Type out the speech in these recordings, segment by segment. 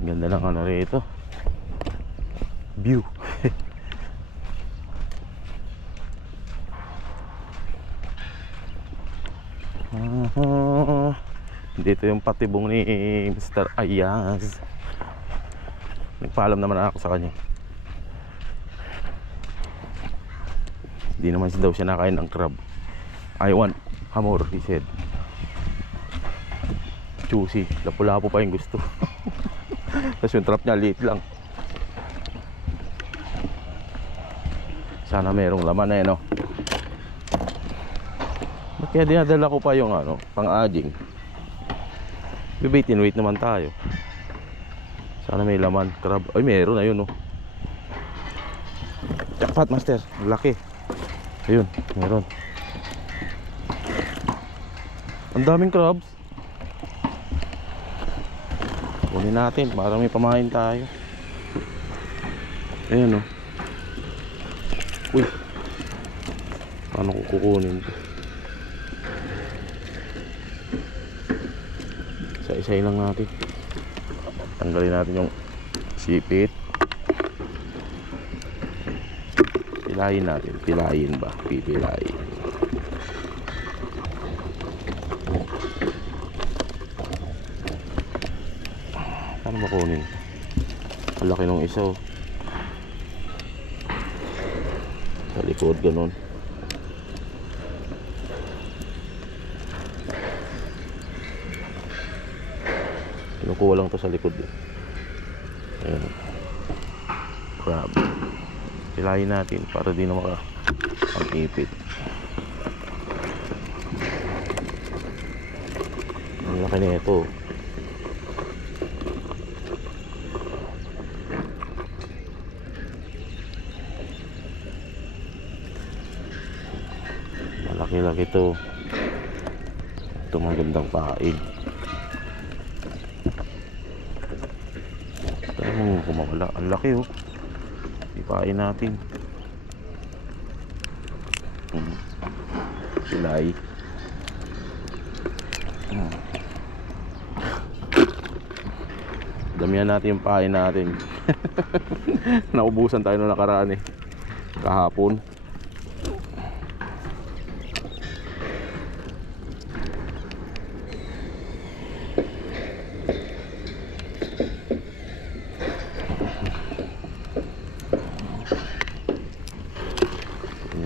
Ganda ng ano rito, view. Dito yung patibong ni Mr. Ayaz. Nagpaalam naman ako sa kanya. Hindi naman daw siya nakain ng crab. I want hamor, he said. Juicy, lapu-lapu pa yung gusto. Tapos yung trap niya liit lang. Sana merong laman eh, no? Ba't kaya dinadala ko pa yung ano, pang-aging? Bibait in weight naman tayo. Sana may laman, crab. Ay, meron, ayun, no? Jackpot, master. Laki. Ayun, meron. Ang daming crabs. Kunin natin para may pamain tayo. Ayun, no? Uy, paano ko kukunin ito? Isa-isayin lang natin. Tanggalin natin yung sipit. Pilayin natin. Pilayin ba? Pipilayin. Paano makunin? Ang laki nung isa, oh. Sa likod, ganun. Kinukuha lang to sa likod, eh. Ayan. Crab. Pilayin natin para di na maka-ipit. Ang laki na ito. Malaki-laki ito. Ito magandang paig. Tayo mong kumawala. Ang laki, oh. Ipain natin. Pilay. Damihan natin yung pain natin. Naubusan tayo nung nakaraan, eh. Kahapon.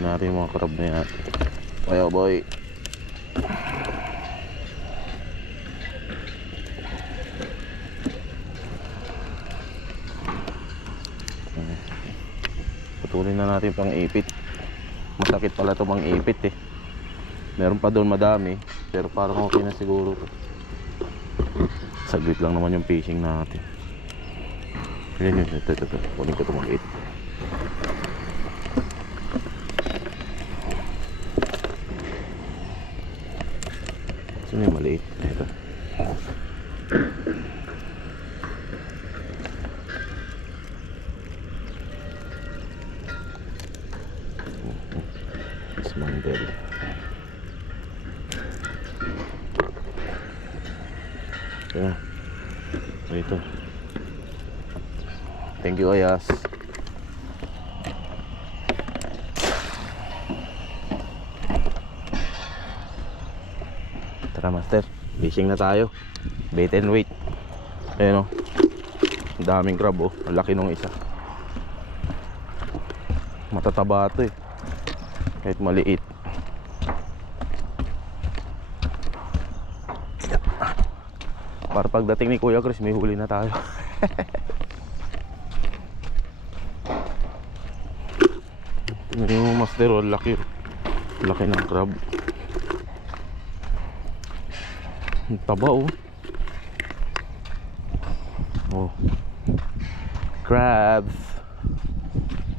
Natin yung mga crab na yan. Ayo, boy. Putulin na natin pang ipit. Masakit pala ito pang ipit, eh. Meron pa doon madami, pero parang okay na siguro to. Saglit lang naman yung fishing natin. Yan yun. Ito. Kunin ko ito mag-ipit. Sino yung maliit? Ito. Smandel. Kaya ito. Thank you, Ayas. Tara, master, fishing na tayo. Bait and weight. Ayan, oh. Ang daming crab, oh. Ang laki nung isa. Matataba ito, eh. Kahit maliit. Para pagdating ni Kuya Chris, may huli na tayo. Yung master, oh, laki. Laki ng crab. Ang taba, oh. Oh. Crabs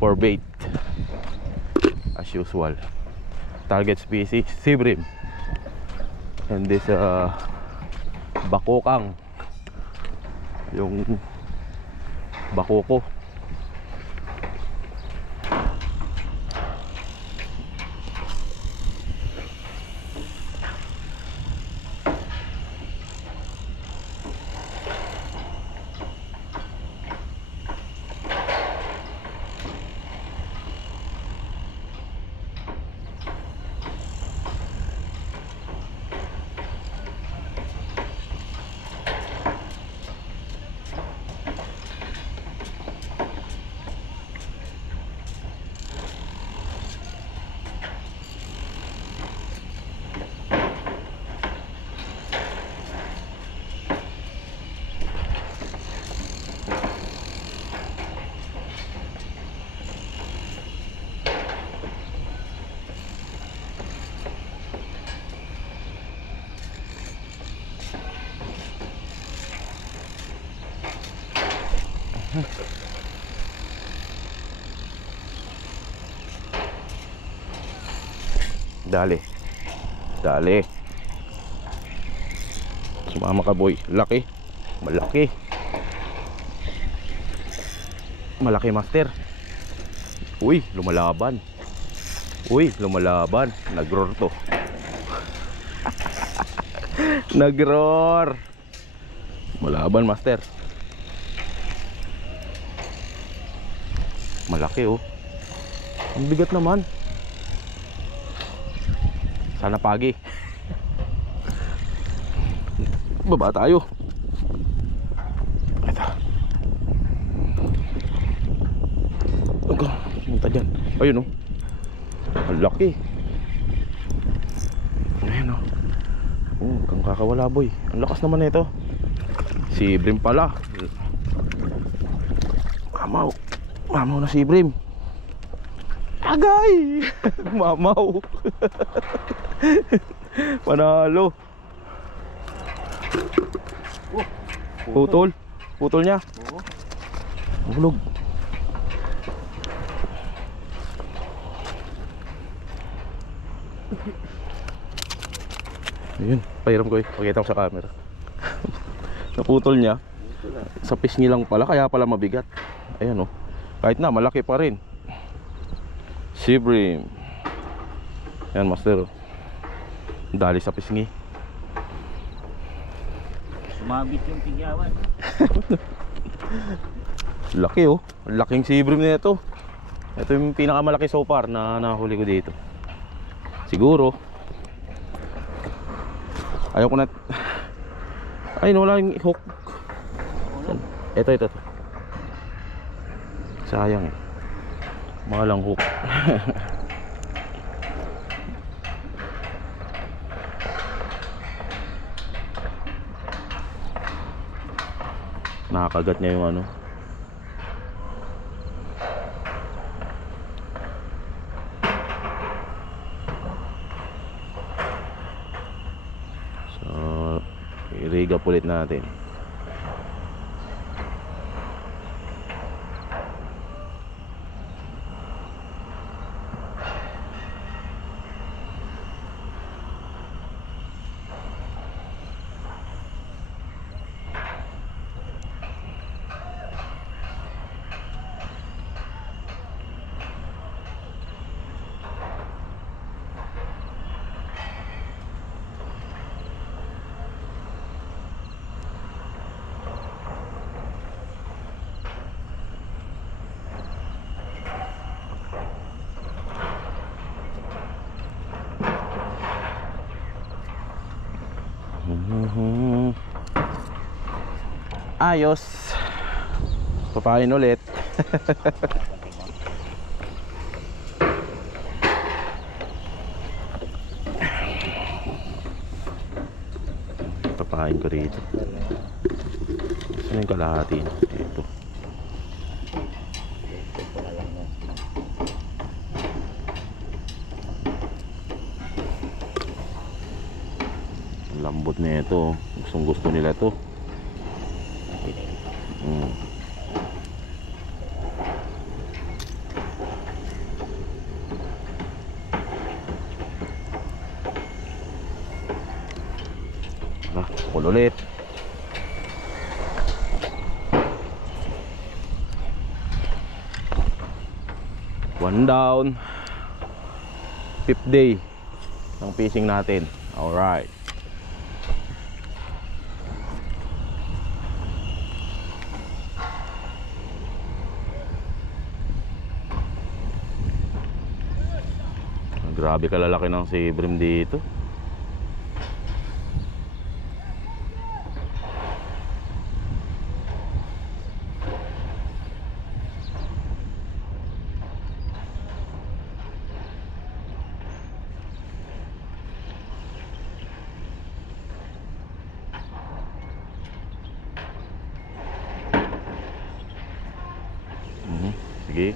for bait. As usual. Target species, sea bream. And this bakokang. Yung bakoko. Dali. Dali. Sumama ka boy. Laki. Malaki. Malaki master. Uy, lumalaban. Uy, lumalaban. Nag-roar to. Nag-roar. Malaban master. Malaki oh. Ang bigat naman. Sana pagi. Baba tayo. Ito. Ito. Punta dyan. Ayun oh. Ang laki. Ayan oh. Oh, kang kakawala boy. Ang lakas naman nito. Si Brim pala. Mamaw. Mamaw na si Brim. Agay. Mamaw. Panalo. Putol. Putol niya. Hulog. Ayun, pahiram ko eh. Pakita ko sa camera. Naputol niya. Sa pisngi lang pala, kaya pala mabigat. Ayan oh. Kahit na, malaki pa rin. Sea bream. Ayan master oh. Dali sa pisngi. Sumabit yung tigyawan. Laki oh. Laking sea bream na ito. Ito yung pinakamalaki so far na nahuli ko dito. Siguro. Ayaw ko na. Ay, wala yung hook. Ito. Sayang eh. Mahalang hook. Nakakagat niya yung ano. So, i-rig up ulit natin. Ayos. Papain ulit. Papain ko rito. Saan yung kalahati? Ito. Lambot na ito. Gustong gusto nila ito. Pukul ulit. One down. 5th day ng fishing natin. Alright. Grabe kalalaki ng sea bream dito. Sige.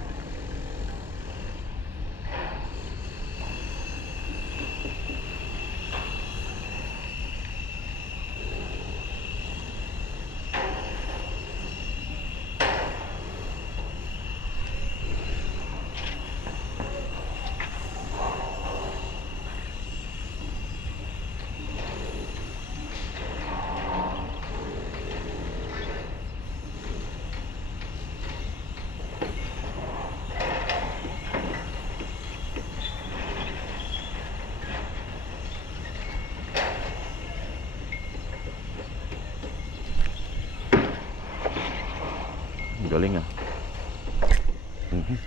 Galing ah.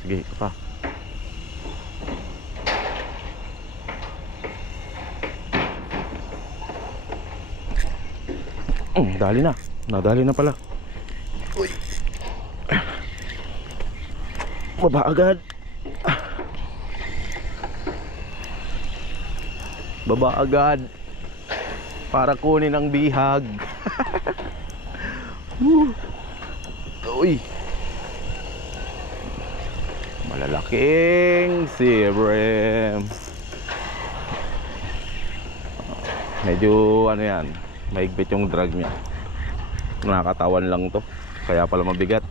Sige, ito pa. Dali na. Nadali na pala. Uy. Baba agad. Baba agad. Para kunin ang bihag. Uy. Malalaking sea bream. Medyo ano yan, maigpit yung drag niya. Nakakatawan lang to. Kaya pala mabigat.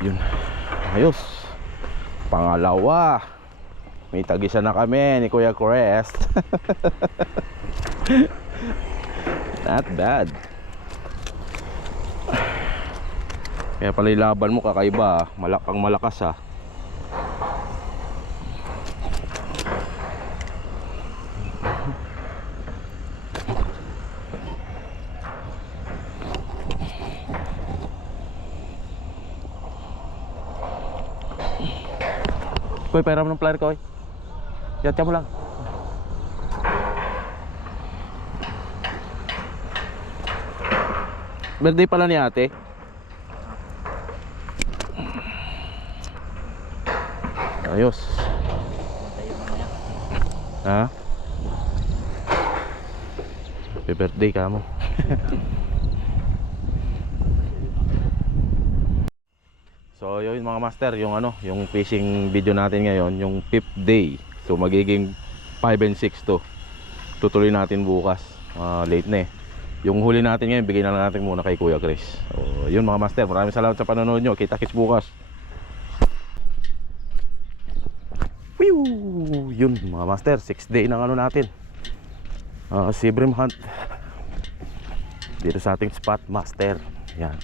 Yun. Ayos. Pangalawa. May tagisa na kami ni Kuya Crest. Not bad. Kaya pala yung laban mo kakaiba. Malakang malakas ha. Koy, pairam ng player ko. Yatya mo lang. Birthday pala ni ate. Ayos. Ha? Happy birthday ka mo. So yun mga master, yung ano, yung fishing video natin ngayon, yung 5th day. So magiging 5 and 6 to. Tutuloy natin bukas. Late na eh. Yung huli natin ngayon, bigay na lang natin muna kay Kuya Chris. So yun mga master, maraming salamat sa panonood nyo. Kita-kits bukas. Whew! Yun mga master, 6th day ng ano natin, sea bream hunt dito sa ating spot master. Yan,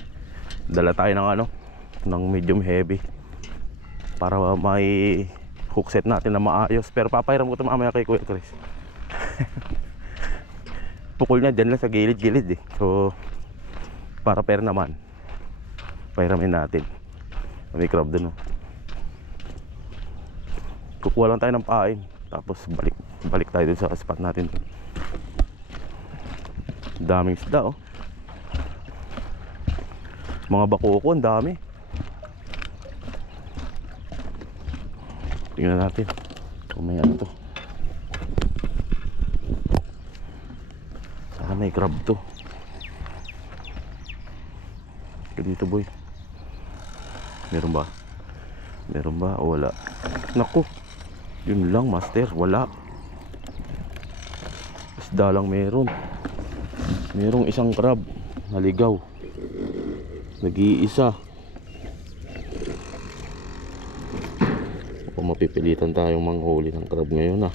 dala tayo ng ano, ng medium heavy para may hook set natin na maayos. Pero papairam ko ito mamaya kay Kuya Chris. Pukul niya dyan lang sa gilid-gilid eh. So para pera naman, pairamin natin. May crab dun oh. Kukuha lang tayo ng pain, tapos balik tayo dun sa spot natin. Daming isda oh. Mga bakoko, ang dami. Tingnan natin kung may ano to. Sana may crab to. Dito boy, meron ba? Meron ba o wala? Naku, yun lang master, wala. Isda lang meron. Merong isang crab naligaw, nag-iisa. O mapipilitan tayong manghuli ng crab ngayon ah.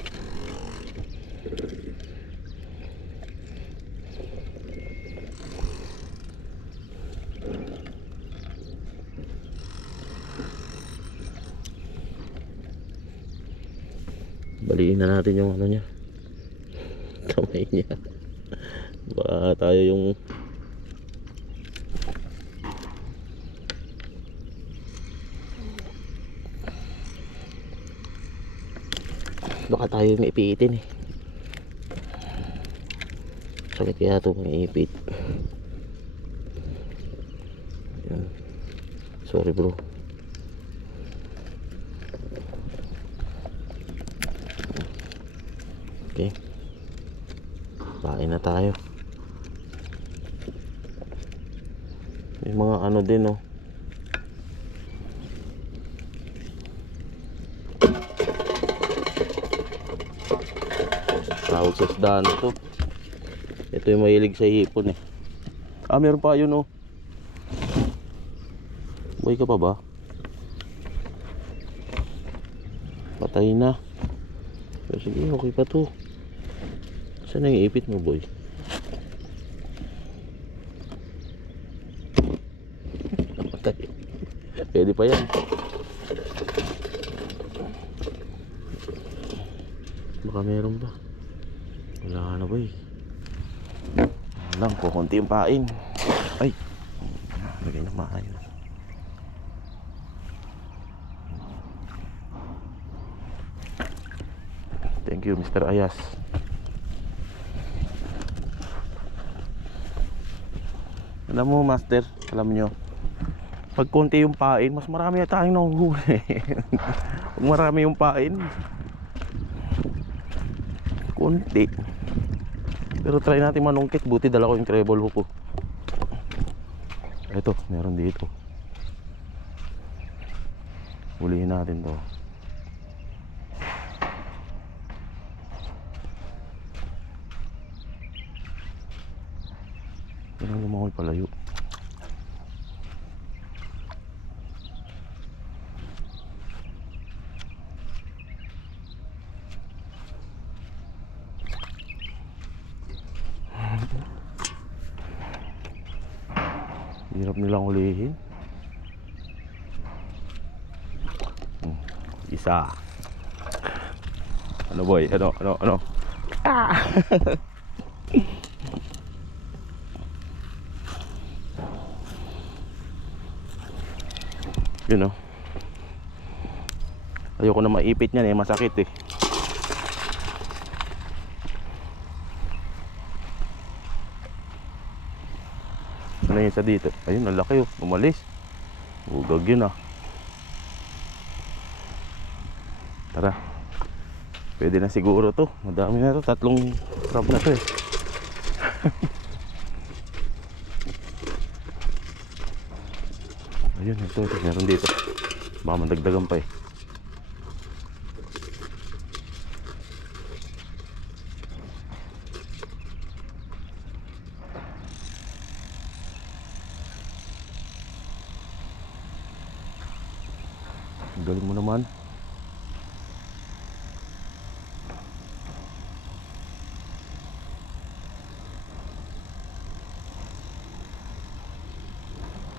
Baliin na natin yung ano niya, kamay niya. Ba tayo yung baka tayo yung ipitin eh. Sakit kaya ito pang ipit. Yan. Sorry bro. Okay, kain na tayo. May mga ano din oh. Tawag sa isda na to. Ito yung mahilig sa hipon eh. Ah, meron pa yun oh. Buhay ka pa ba? Patay na. Pero sige, okay pa to. Saan yung ipit mo boy? Patay. Pwede pa yan. Baka meron ba? Wala na boy. Lang, kukunti yung pain. Ay, lagay na maayos. Thank you Mr. Ayas. Alam mo master, alam nyo, pag konti yung pain, mas marami na tayong nahuhuli. Pag marami yung pain, konti. Pero try natin manungkit. Buti dala ko yung treble hook ko. Ito, meron dito. Hulihin natin to. Kailangan lumangoy palayo. Hirap nilang hulihin. Isa. Ano boy? Ano? Ah! Yun o. Ayoko na maipit niyan eh, masakit eh. Ano yun sa dito? Ayun, ang laki oh, umalis. Ugag yun ah. Tara. Pwede na siguro to. Madami na to, 3 crab na to eh. Ayun, ito, meron dito. Baka mandagdagan pa eh. Galing mo naman.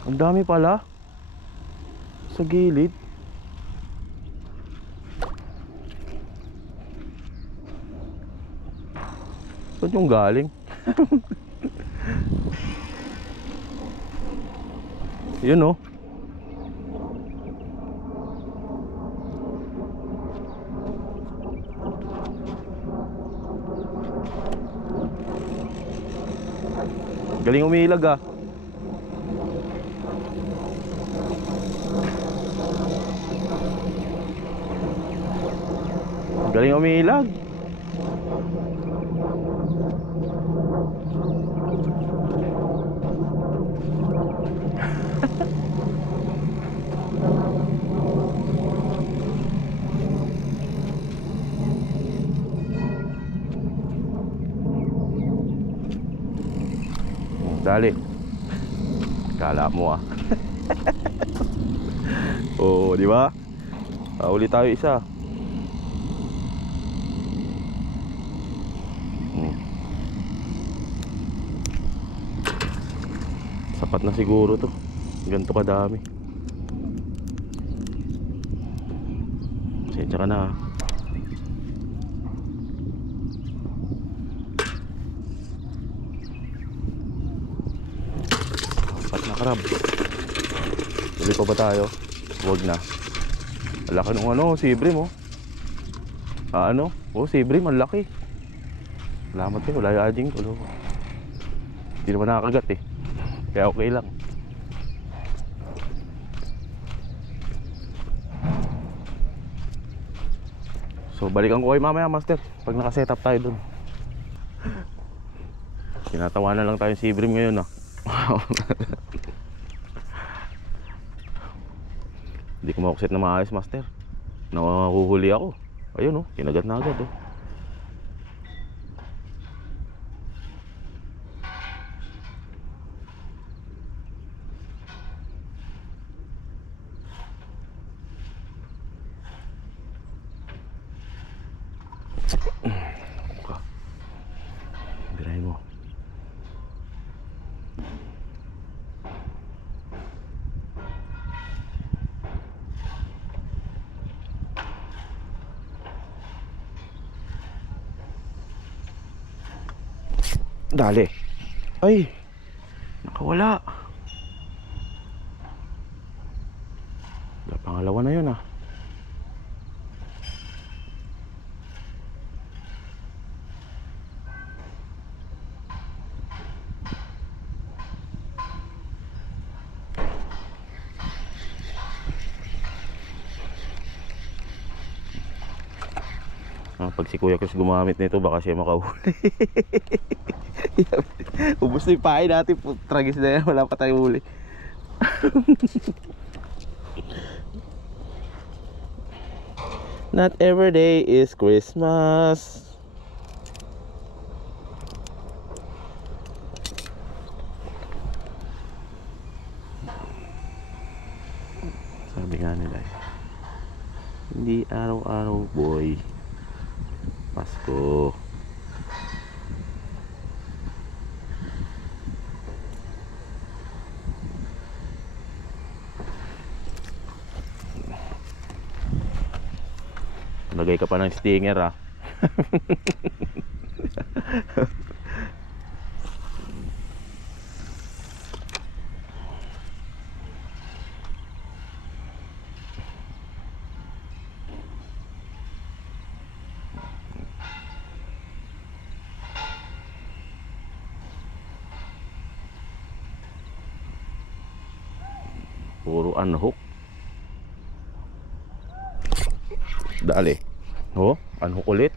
Ang dami pala sa gilid. Saan yung galing? Yun oh. Galing umilag ah. Galing umilag. Dali. Kala mo ah. Oh, di ba? Uli tayo isa. Sapat na siguro to. Ganito kadami. Sensya ka na ah. Crab. Uli pa ba tayo? Huwag na. Malaki nung ano, sibrim oh. Ano? Oh, sibrim, ang laki. Salamat eh, wala yung ading ko. Hindi naman nakakagat eh. Kaya okay lang. So balikan ko kayo mamaya master pag nakaset up tayo dun. Tinatawanan lang tayo sibrim ngayon ah. Hindi ko makuset na maayos master. Nakuhuli ako. Ayun oh, kinagat na agad oh. Birahin mo. Dali. Ay, nakawala. Pangalawa na yun ah. Pag si Kuya Chris gumamit nito, baka siya makahuli. Ubus na yung pahay natin. Tragis na yan, wala pa tayong huli. Not every day is Christmas. Sabi nga nila eh, hindi araw-araw boy Pasko. Lagay ka pa ng stinger ah. Puro unhook. Dali. Oh, unhook ulit.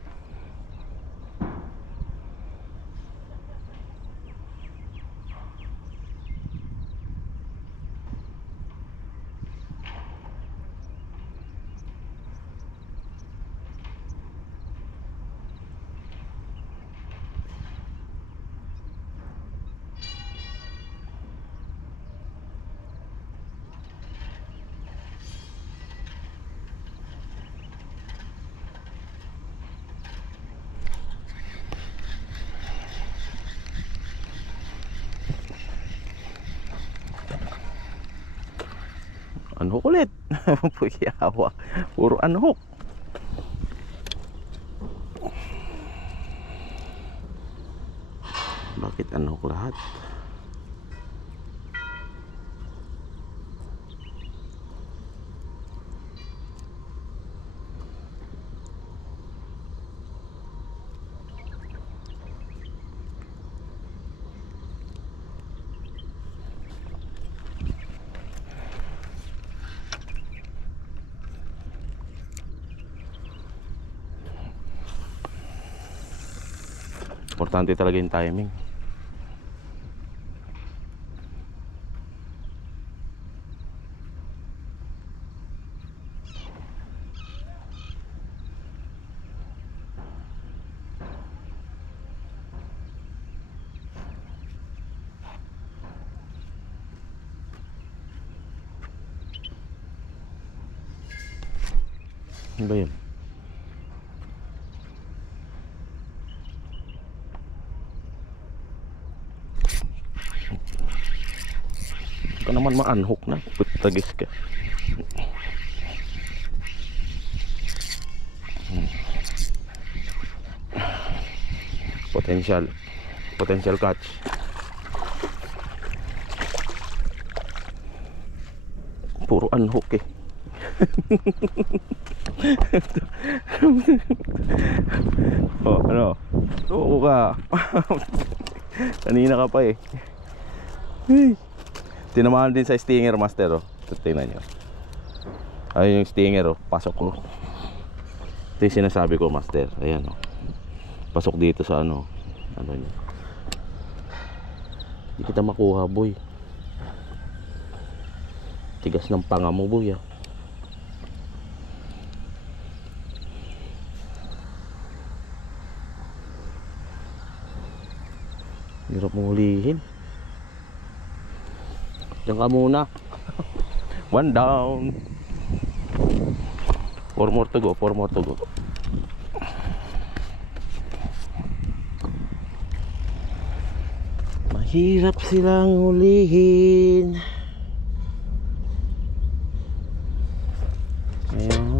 Unhook ulit. Puyawa. Puro unhook. Bakit unhook lahat? Importante talaga yung timing. Ano ba yun? Ka naman ma-unhook na. Putagis ka. Potential catch. Puro unhook eh. Oh, ano? Oo ka. Kanina ka pa eh. Hey. Tinamaan din sa stinger master oh. Tingnan nyo. Ayun yung stinger oh. Pasok ko. Ito yung sinasabi ko master. Ayan oh. Pasok dito sa ano. Ano nyo. Hindi kita makuha boy. Tigas ng panga mo boy ah. Hirap mong hulihin. Diyan ka muna. One down. 4 more to go. 4 more to go. Mahirap silang hulihin. Ayan.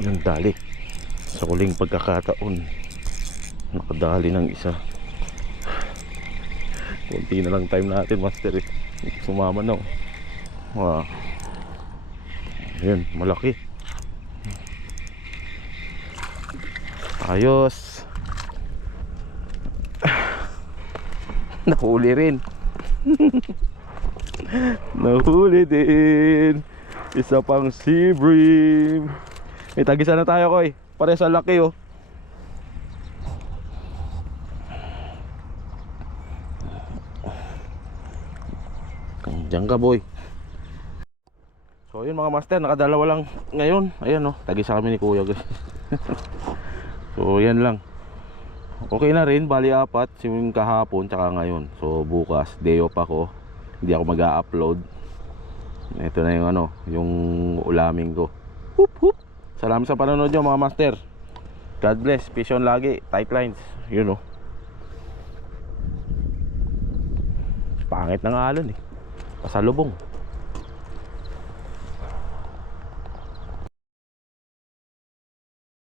Yung dali. Sa huling pagkakataon, nakadali ng isa. Kunti na lang time natin, master eh. Sumama na oh. Wow. Ayan, malaki. Ayos. Nahuli rin. Nahuli din. Isa pang sea bream. May tagisa na tayo, Koy. Pare sa laki oh. Diyan ka, boy. So yun mga master, nakadalawa lang ngayon. Ayan oh, tagisa kami ni kuya guys. So yan lang. Okay na rin, bali 4 yung kahapon tsaka ngayon. So bukas, day off ako. Hindi ako mag-a-upload. Ito na yung ano, yung ulamin ko. Hup hup. Salamat sa panonood nyo mga master. God bless, fish on lagi, tight lines. Yun oh. Pangit ng alon eh. Pasalubong.